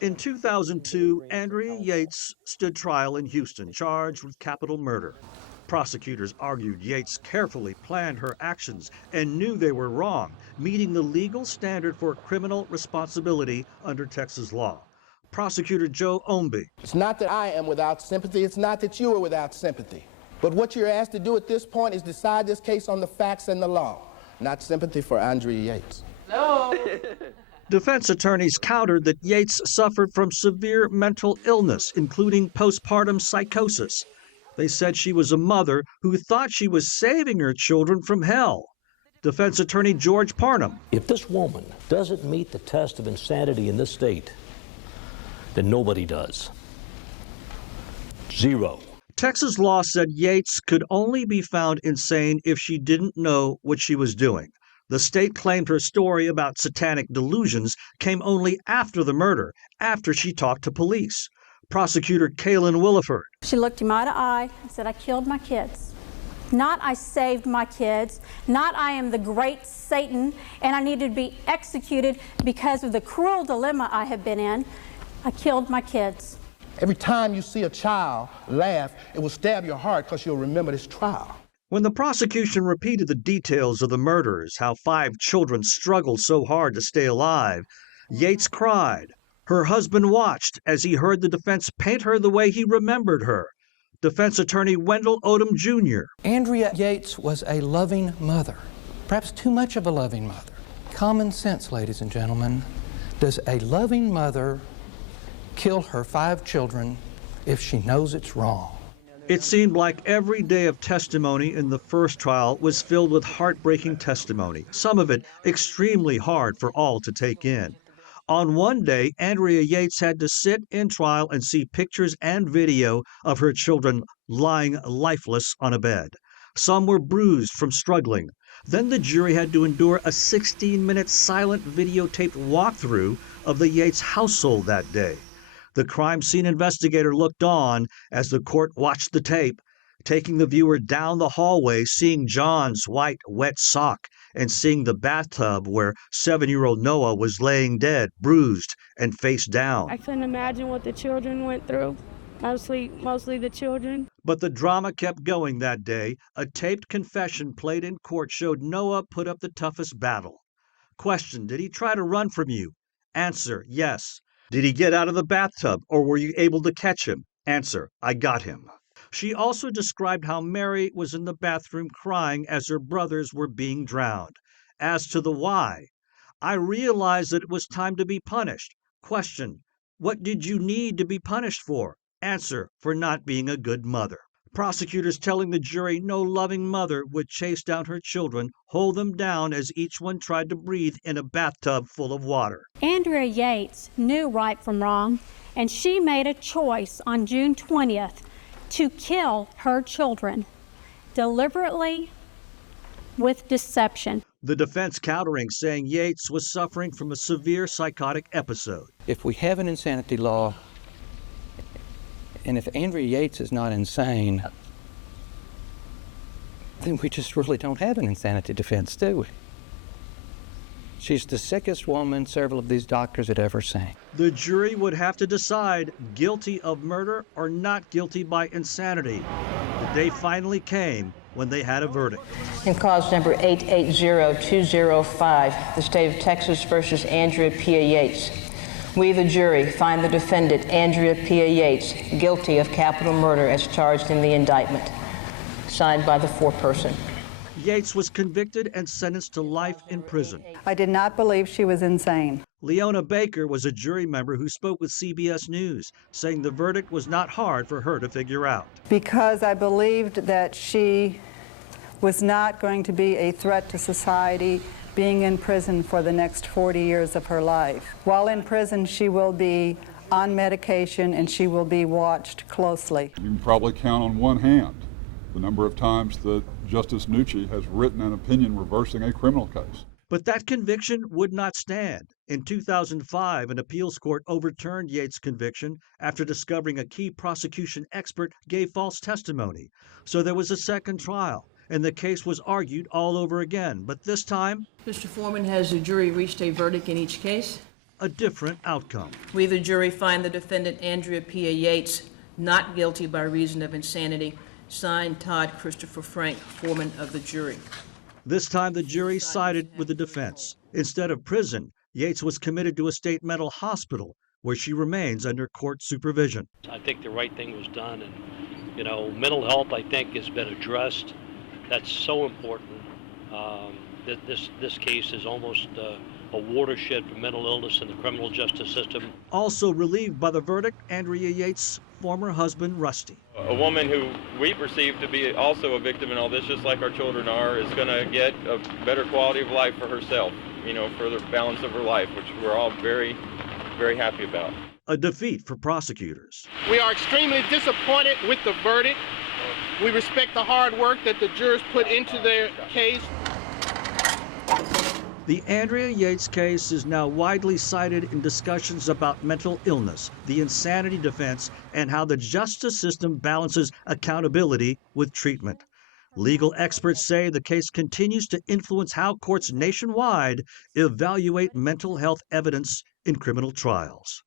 In 2002, Andrea Yates stood trial in Houston, charged with capital murder. Prosecutors argued Yates carefully planned her actions and knew they were wrong, meeting the legal standard for criminal responsibility under Texas law. Prosecutor Joe Omby. It's not that I am without sympathy, it's not that you are without sympathy. But what you're asked to do at this point is decide this case on the facts and the law, not sympathy for Andrea Yates. No. Defense attorneys countered that Yates suffered from severe mental illness, including postpartum psychosis. They said she was a mother who thought she was saving her children from hell. Defense attorney George Parnham. If this woman doesn't meet the test of insanity in this state, then nobody does. Zero. Texas law said Yates could only be found insane if she didn't know what she was doing. The state claimed her story about satanic delusions came only after the murder, after she talked to police. Prosecutor Kaylin Williford. She looked him eye to eye and said, I killed my kids. Not I saved my kids, not I am the great Satan and I need to be executed because of the cruel dilemma I have been in. I killed my kids. Every time you see a child laugh, it will stab your heart because you'll remember this trial. When the prosecution repeated the details of the murders, how 5 children struggled so hard to stay alive, Yates cried. Her husband watched as he heard the defense paint her the way he remembered her. Defense attorney Wendell Odom Jr. Andrea Yates was a loving mother, perhaps too much of a loving mother. Common sense, ladies and gentlemen. Does a loving mother kill her 5 children if she knows it's wrong? It seemed like every day of testimony in the first trial was filled with heartbreaking testimony, some of it extremely hard for all to take in. On one day, Andrea Yates had to sit in trial and see pictures and video of her children lying lifeless on a bed. Some were bruised from struggling. Then the jury had to endure a 16-minute silent videotaped walkthrough of the Yates household that day. The crime scene investigator looked on as the court watched the tape, taking the viewer down the hallway, seeing John's white, wet sock, and seeing the bathtub where 7-year-old Noah was laying dead, bruised, and face down. I couldn't imagine what the children went through, mostly the children. But the drama kept going that day. A taped confession played in court showed Noah put up the toughest battle. Question, did he try to run from you? Answer, yes. Did he get out of the bathtub, or were you able to catch him? Answer, I got him. She also described how Mary was in the bathroom crying as her brothers were being drowned. As to the why, I realized that it was time to be punished. Question, what did you need to be punished for? Answer, for not being a good mother. Prosecutors telling the jury no loving mother would chase down her children, hold them down as each one tried to breathe in a bathtub full of water. Andrea Yates knew right from wrong, and she made a choice on June 20th to kill her children deliberately with deception. The defense countering, saying Yates was suffering from a severe psychotic episode. If we have an insanity law, and if Andrea Yates is not insane, then we just really don't have an insanity defense, do we? She's the sickest woman several of these doctors had ever seen. The jury would have to decide guilty of murder or not guilty by insanity. The day finally came when they had a verdict. In cause number 880205, the state of Texas versus Andrea Pia Yates. We, the jury, find the defendant, Andrea Pia Yates, guilty of capital murder as charged in the indictment. Signed by the foreperson. Yates was convicted and sentenced to life in prison. I did not believe she was insane. Leona Baker was a jury member who spoke with CBS News, saying the verdict was not hard for her to figure out. Because I believed that she was not going to be a threat to society, being in prison for the next 40 years of her life. While in prison, she will be on medication and she will be watched closely. You can probably count on one hand the number of times that Justice Nucci has written an opinion reversing a criminal case. But that conviction would not stand. In 2005, an appeals court overturned Yates' conviction after discovering a key prosecution expert gave false testimony. So there was a second trial, and the case was argued all over again. But this time, Mr. Foreman, has the jury reached a verdict in each case? a different outcome. We, the jury, find the defendant Andrea Yates not guilty by reason of insanity. Signed, Todd Christopher Frank, foreman of the jury. This time the jury sided with the defense. Instead of prison, Yates was committed to a state mental hospital where she remains under court supervision. I think the right thing was done, and mental health, I think, has been addressed. That's so important. This case is almost a watershed for mental illness in the criminal justice system. Also relieved by the verdict, Andrea Yates' former husband, Rusty. A woman who we perceive to be also a victim in all this, just like our children are, is going to get a better quality of life for herself, for the balance of her life, which we're all very, very happy about. A defeat for prosecutors. We are extremely disappointed with the verdict. We respect the hard work that the jurors put into their case. The Andrea Yates case is now widely cited in discussions about mental illness, the insanity defense, and how the justice system balances accountability with treatment. Legal experts say the case continues to influence how courts nationwide evaluate mental health evidence in criminal trials.